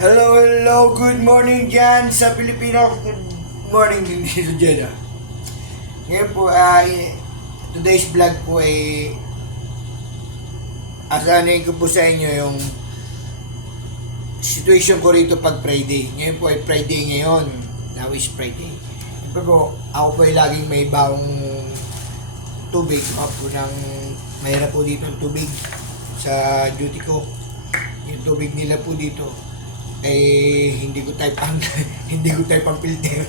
Hello, hello, good morning dyan sa Pilipinas. Good morning din dito dyan. Ngayon po, today's vlog po ay asanin ko po sa inyo yung situation ko rito pag Friday. Ngayon po ay Friday ngayon. Now is Friday. Siyempre po, ako po ay laging may bawang tubig. Po ng mahirap po dito ang tubig sa duty ko. Yung tubig nila po dito hindi ko type ang filter.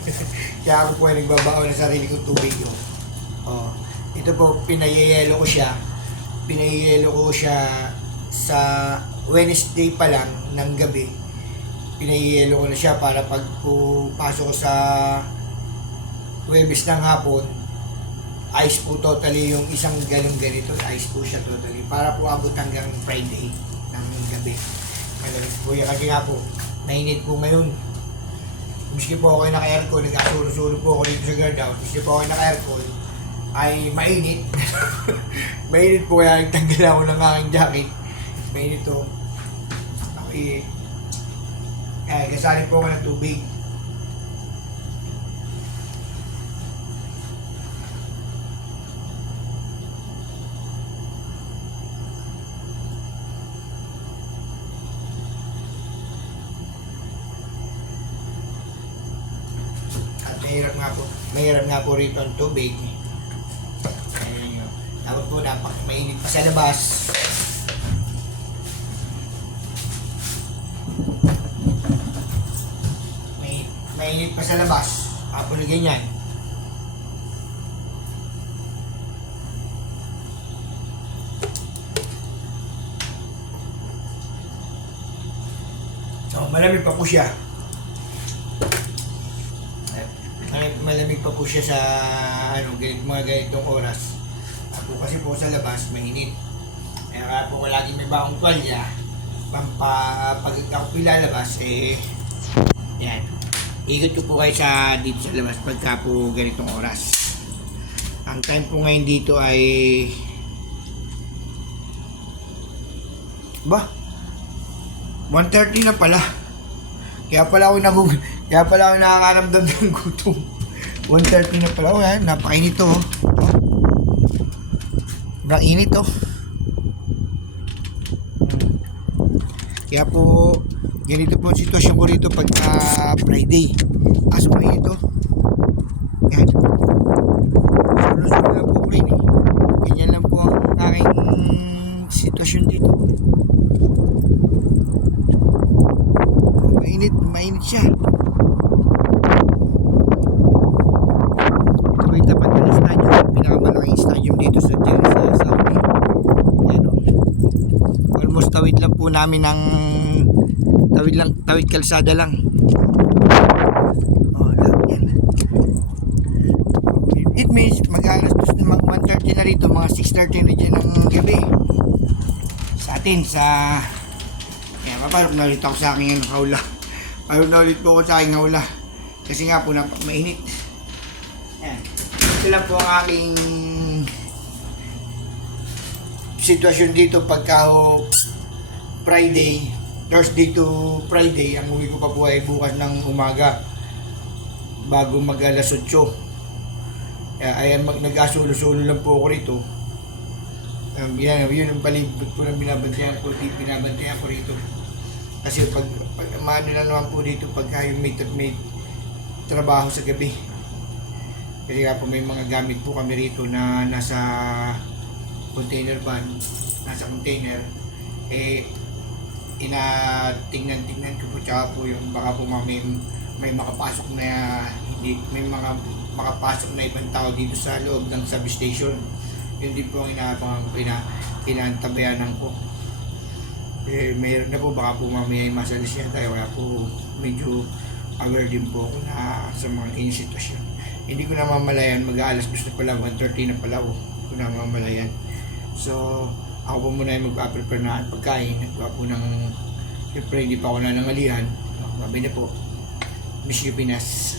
Kaya ako po ay nagbabaon ng sarili kong tubig. Ito po, pinayeyelo ko siya sa Wednesday pa lang ng gabi. Pinayeyelo ko na siya para pag pasok ko sa Huwebes ng hapon, ice po totally yung isang ganito, ice po siya totally para po abot hanggang Friday ng gabi. Malamig po yan kasi nga po, mainit po ngayon. Miski po ako naka-aircon, nagkasulo-sulo po ako dito sa guardhouse. Miski po ako naka-aircon, ay mainit. Mainit po kaya nagtanggal ako ng aking jacket. Mainit to. Kasali po ako ng tubig. Mahirap nga po rito ang tubig. Tapos po mainit pa sa labas. Mainit pa sa labas. Tapos na ganyan. So, malamig pa po siya. Malamig pa po siya sa mga ganitong oras. Ako kasi po sa labas, mainit. Kaya po lagi may bakong tuwalya. Pag ako pilalabas, yan. Ikot ko po kayo dito sa labas pagka po ganitong oras. Ang time po ngayon dito ay 1:30 na pala. Kaya pala ako nakakaramdam ng gutom. 1:30 na pala. Napakainit to. Init to. Kaya po, ganito po ang sitwasyon ko rito pagka Friday. Aso po ito. Yan. Sulo-sulo lang po rin Ganyan lang po ang aking sitwasyon dito. Mainit siya. Ito po yung tapat ng stadium, pinakamalaking stadium dito sa Saudi. Yan o. Almost tawid lang po namin ng tawid kalsada lang. Yan. It means mag-alas 1:30 na rito, mga 6:30 na dyan ng gabi. Sa atin, kaya maparap na ulit ako sa aking hawla. Ayaw na ulit po ako sa aking hawla. Kasi nga po mainit. Yan. Ito lang po ang aking sitwasyon dito pagka Friday, Thursday to Friday. Ang uwi ko pa po ay bukas ng umaga bago mag-alas 8. Ayan, nag-asulo-sulo lang po ako rito. Yun ang palibot po na binabantayan ko rito. Kasi pag maano na naman po dito pagka yung may trabaho sa gabi. Kasi nga po may mga gamit po kami rito na nasa container van, nasa container. Tingnan ko po tsaka po yung baka po may makapasok na makapasok na ibang tao dito sa loob ng substation. Yun din po ang pinaantabayanan ko. Mayroon na po, baka po mamaya ay masalis yan tayo. Kaya po medyo aware din po ako na sa mga inyong sitwasyon. Hindi ko na mamalayan, mag-aalas 2 na pala, 1:30 na pala ako. Hindi ko na mamalayan. So, ako po muna yung mag-prepare na pagkain. Nagwa po siyempre hindi pa ako nanangalihan. Babi na po. Miss you, Pinas.